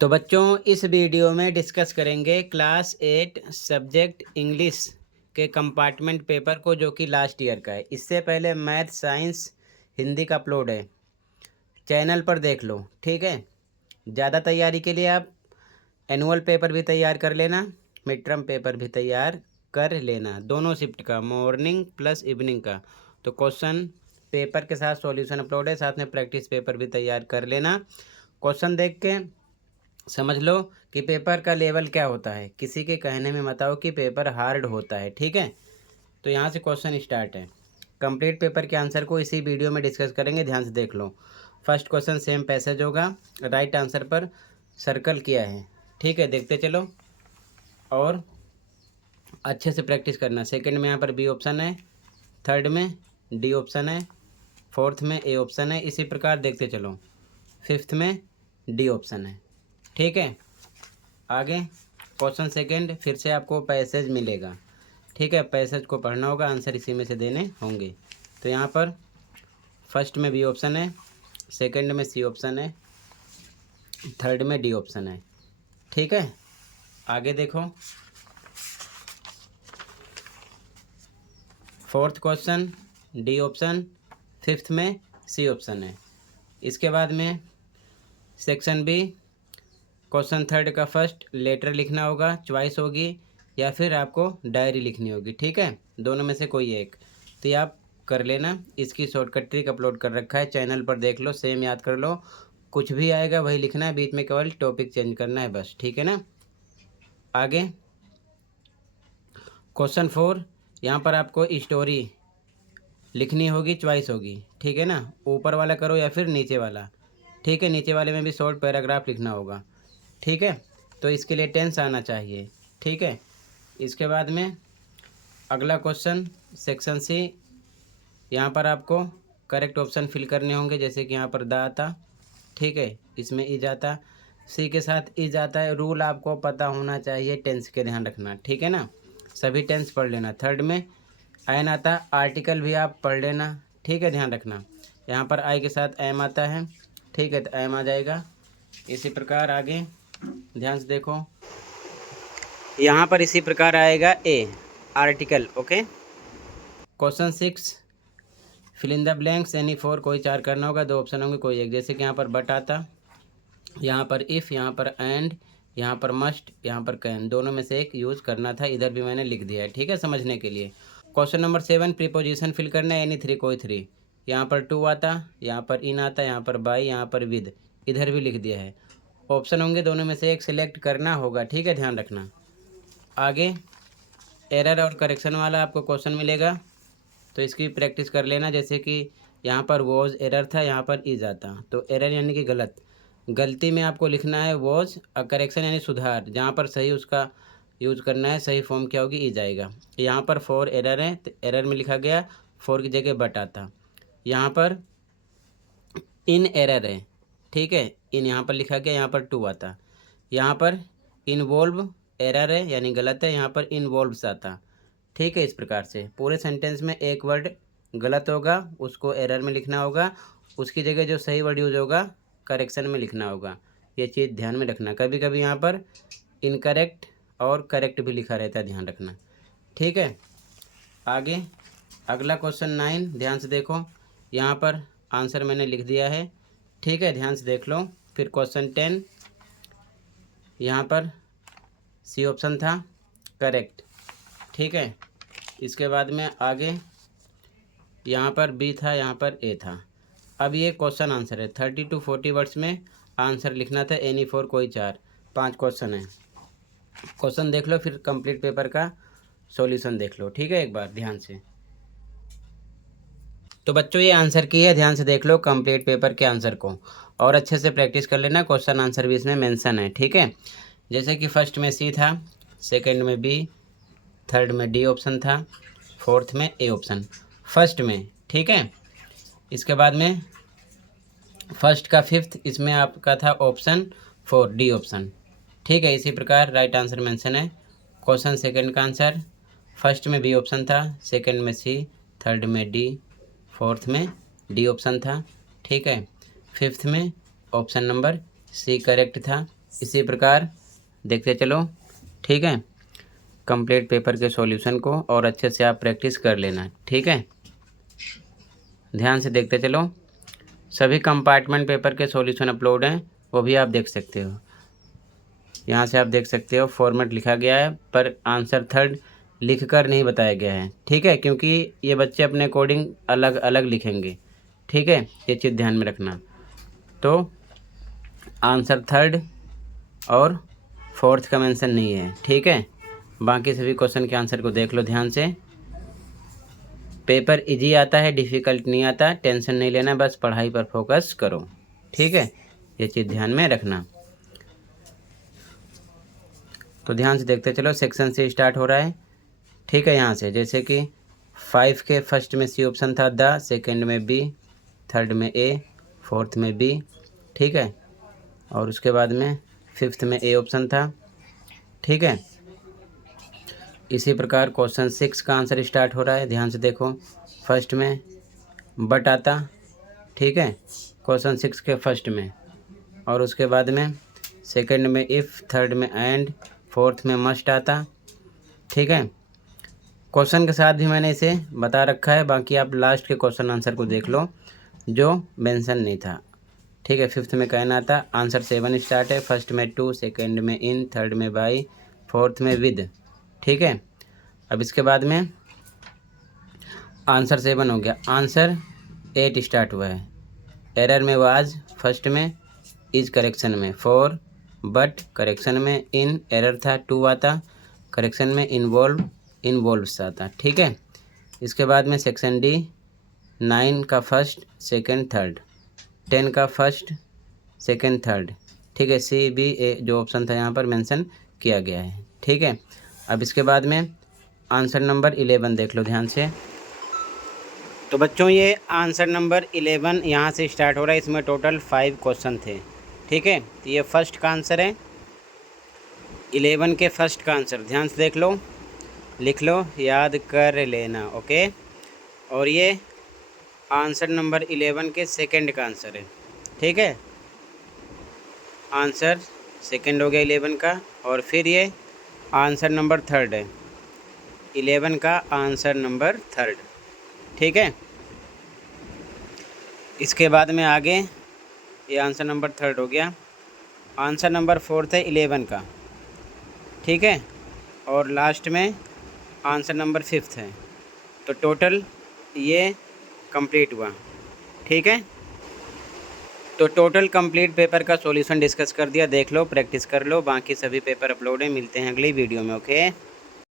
तो बच्चों इस वीडियो में डिस्कस करेंगे क्लास 8 सब्जेक्ट इंग्लिश के कंपार्टमेंट पेपर को, जो कि लास्ट ईयर का है। इससे पहले मैथ, साइंस, हिंदी का अपलोड है, चैनल पर देख लो, ठीक है। ज़्यादा तैयारी के लिए आप एनुअल पेपर भी तैयार कर लेना, मिड टर्म पेपर भी तैयार कर लेना, दोनों शिफ्ट का, मॉर्निंग प्लस इवनिंग का। तो क्वेश्चन पेपर के साथ सॉल्यूशन अपलोड है, साथ में प्रैक्टिस पेपर भी तैयार कर लेना। क्वेश्चन देख के समझ लो कि पेपर का लेवल क्या होता है। किसी के कहने में मत आओ कि पेपर हार्ड होता है, ठीक है। तो यहाँ से क्वेश्चन स्टार्ट है। कंप्लीट पेपर के आंसर को इसी वीडियो में डिस्कस करेंगे, ध्यान से देख लो। फर्स्ट क्वेश्चन सेम पैसेज होगा, राइट आंसर पर सर्कल किया है, ठीक है। देखते चलो और अच्छे से प्रैक्टिस करना। सेकंड में यहाँ पर बी ऑप्शन है, थर्ड में डी ऑप्शन है, फोर्थ में ए ऑप्शन है। इसी प्रकार देखते चलो, फिफ्थ में डी ऑप्शन है, ठीक है। आगे क्वेश्चन सेकंड, फिर से आपको पैसेज मिलेगा, ठीक है। पैसेज को पढ़ना होगा, आंसर इसी में से देने होंगे। तो यहाँ पर फर्स्ट में बी ऑप्शन है, सेकंड में सी ऑप्शन है, थर्ड में डी ऑप्शन है, ठीक है। आगे देखो, fourth question D option, fifth में सी ऑप्शन है। इसके बाद में सेक्शन बी, क्वेश्चन थर्ड का फर्स्ट लेटर लिखना होगा, चॉइस होगी, या फिर आपको डायरी लिखनी होगी, ठीक है। दोनों में से कोई एक। तो ये आप कर लेना। इसकी शॉर्टकट ट्रिक अपलोड कर रखा है, चैनल पर देख लो, सेम याद कर लो। कुछ भी आएगा वही लिखना है, बीच में केवल टॉपिक चेंज करना है बस, ठीक है ना। आगे क्वेश्चन फोर, यहाँ पर आपको स्टोरी लिखनी होगी, चॉइस होगी, ठीक है ना। ऊपर वाला करो या फिर नीचे वाला, ठीक है। नीचे वाले में भी शॉर्ट पैराग्राफ लिखना होगा, ठीक है। तो इसके लिए टेंस आना चाहिए, ठीक है। इसके बाद में अगला क्वेश्चन सेक्शन सी, यहाँ पर आपको करेक्ट ऑप्शन फिल करने होंगे, जैसे कि यहाँ पर द आता, ठीक है। इसमें ई जाता, सी के साथ ई जाता है। रूल आपको पता होना चाहिए, टेंस के ध्यान रखना, ठीक है ना। सभी टेंस पढ़ लेना। थर्ड में एन आता, आर्टिकल भी आप पढ़ लेना, ठीक है, ध्यान रखना। यहाँ पर आई के साथ एम आता है, ठीक है, तो एम आ जाएगा। इसी प्रकार आगे ध्यान से देखो, यहाँ पर इसी प्रकार आएगा a, article, okay. Question six, fill in the blanks any four, कोई चार करना होगा, दो ऑप्शन होंगे कोई एक। जैसे कि यहाँ पर बट आता, यहाँ पर इफ़, यहाँ पर एंड, यहाँ पर मस्ट, यहाँ पर कैन, दोनों में से एक यूज़ करना था। इधर भी मैंने लिख दिया है, ठीक है, समझने के लिए। Question number seven, preposition fill करना है, एनी थ्री, कोई थ्री। यहाँ पर टू आता, यहाँ पर इन आता, यहाँ पर बाई, यहाँ पर विद, इधर भी लिख दिया है। ऑप्शन होंगे, दोनों में से एक सिलेक्ट करना होगा, ठीक है, ध्यान रखना। आगे एरर और करेक्शन वाला आपको क्वेश्चन मिलेगा, तो इसकी प्रैक्टिस कर लेना। जैसे कि यहाँ पर वॉज एरर था, यहाँ पर इज आता, तो एरर यानी कि गलत, गलती में आपको लिखना है वॉज, और करेक्शन यानी सुधार, जहाँ पर सही उसका यूज़ करना है, सही फॉर्म क्या होगी, इज आएगा। यहाँ पर फॉर एरर है, तो एरर में लिखा गया फॉर की जगह बट आता। यहाँ पर इन एरर है, ठीक है, इन यहाँ पर लिखा गया, यहाँ पर टू आता। यहाँ पर इन्वॉल्व एरर है यानी गलत है, यहाँ पर इन्वॉल्व्स आता, ठीक है। इस प्रकार से पूरे सेंटेंस में एक वर्ड गलत होगा, उसको एरर में लिखना होगा, उसकी जगह जो सही वर्ड यूज होगा करेक्शन में लिखना होगा। ये चीज़ ध्यान में रखना। कभी कभी यहाँ पर इनकरेक्ट और करेक्ट भी लिखा रहता है, ध्यान रखना, ठीक है। आगे अगला क्वेश्चन नाइन, ध्यान से देखो, यहाँ पर आंसर मैंने लिख दिया है, ठीक है, ध्यान से देख लो। फिर क्वेश्चन टेन, यहाँ पर सी ऑप्शन था करेक्ट, ठीक है। इसके बाद में आगे यहाँ पर बी था, यहाँ पर ए था। अब ये क्वेश्चन आंसर है, 30 to 40 वर्ड्स में आंसर लिखना था, एनी फोर, कोई चार, पांच क्वेश्चन है। क्वेश्चन देख लो, फिर कंप्लीट पेपर का सॉल्यूशन देख लो, ठीक है, एक बार ध्यान से। तो बच्चों ये आंसर की है, ध्यान से देख लो कंप्लीट पेपर के आंसर को, और अच्छे से प्रैक्टिस कर लेना। क्वेश्चन आंसर भी इसमें मेंशन है, ठीक है। जैसे कि फर्स्ट में सी था, सेकंड में बी, थर्ड में डी ऑप्शन था, फोर्थ में ए ऑप्शन, फर्स्ट में, ठीक है। इसके बाद में फर्स्ट का फिफ्थ, इसमें आपका था ऑप्शन फोर, डी ऑप्शन, ठीक है। इसी प्रकार राइट आंसर मेंशन है। क्वेश्चन सेकंड का आंसर, फर्स्ट में बी ऑप्शन था, सेकंड में सी, थर्ड में डी, फोर्थ में डी ऑप्शन था, ठीक है। फिफ्थ में ऑप्शन नंबर सी करेक्ट था, इसी प्रकार देखते चलो, ठीक है। कंप्लीट पेपर के सॉल्यूशन को और अच्छे से आप प्रैक्टिस कर लेना, ठीक है। ध्यान से देखते चलो, सभी कंपार्टमेंट पेपर के सॉल्यूशन अपलोड हैं, वो भी आप देख सकते हो। यहाँ से आप देख सकते हो फॉर्मेट लिखा गया है, पर आंसर थर्ड लिख कर नहीं बताया गया है, ठीक है, क्योंकि ये बच्चे अपने अकॉर्डिंग अलग अलग लिखेंगे, ठीक है, ये चीज़ ध्यान में रखना। तो आंसर थर्ड और फोर्थ का मेंशन नहीं है, ठीक है। बाकी सभी क्वेश्चन के आंसर को देख लो ध्यान से। पेपर इजी आता है, डिफ़िकल्ट नहीं आता, टेंशन नहीं लेना, बस पढ़ाई पर फोकस करो, ठीक है, ये चीज़ ध्यान में रखना। तो ध्यान से देखते चलो, सेक्शन से स्टार्ट हो रहा है, ठीक है। यहाँ से जैसे कि 5 के फर्स्ट में सी ऑप्शन था, द, सेकंड में बी, थर्ड में ए, फोर्थ में बी, ठीक है, और उसके बाद में फिफ्थ में ए ऑप्शन था, ठीक है। इसी प्रकार क्वेश्चन 6 का आंसर स्टार्ट हो रहा है, ध्यान से देखो, फर्स्ट में बट आता, ठीक है, क्वेश्चन 6 के फर्स्ट में, और उसके बाद में सेकंड में इफ़, थर्ड में एंड, फोर्थ में मस्ट आता, ठीक है। क्वेश्चन के साथ भी मैंने इसे बता रखा है, बाकी आप लास्ट के क्वेश्चन आंसर को देख लो जो मेंशन नहीं था, ठीक है। फिफ्थ में कहना आता, आंसर 7 स्टार्ट है, फर्स्ट में 2, सेकंड में इन, थर्ड में बाई, फोर्थ में विद, ठीक है। अब इसके बाद में आंसर 7 हो गया, आंसर 8 स्टार्ट हुआ है, एरर में वाज, फर्स्ट में इज करेक्शन में 4, बट करेक्शन में इन, एरर था 2 आता, करेक्शन में इन्वॉल्व्स आता, ठीक है। इसके बाद में सेक्शन डी, 9 का फर्स्ट, सेकंड, थर्ड, 10 का फर्स्ट, सेकंड, थर्ड, ठीक है, सी, बी, ए जो ऑप्शन था यहाँ पर मेंशन किया गया है, ठीक है। अब इसके बाद में आंसर नंबर 11 देख लो ध्यान से। तो बच्चों ये आंसर नंबर 11 यहाँ से स्टार्ट हो रहा है, इसमें टोटल 5 क्वेश्चन थे, ठीक है। तो ये फर्स्ट का आंसर है, 11 के फर्स्ट का आंसर ध्यान से देख लो, लिख लो, याद कर लेना, ओके। और ये आंसर नंबर 11 के सेकंड का आंसर है, ठीक है, आंसर सेकंड हो गया 11 का। और फिर ये आंसर नंबर थर्ड है, 11 का आंसर नंबर थर्ड, ठीक है। इसके बाद में आगे ये आंसर नंबर थर्ड हो गया, आंसर नंबर फोर्थ है 11 का, ठीक है, और लास्ट में आंसर नंबर फिफ्थ है। तो टोटल ये कंप्लीट हुआ, ठीक है। तो टोटल कंप्लीट पेपर का सॉल्यूशन डिस्कस कर दिया, देख लो, प्रैक्टिस कर लो, बाकी सभी पेपर अपलोड हैं, मिलते हैं अगली वीडियो में, ओके।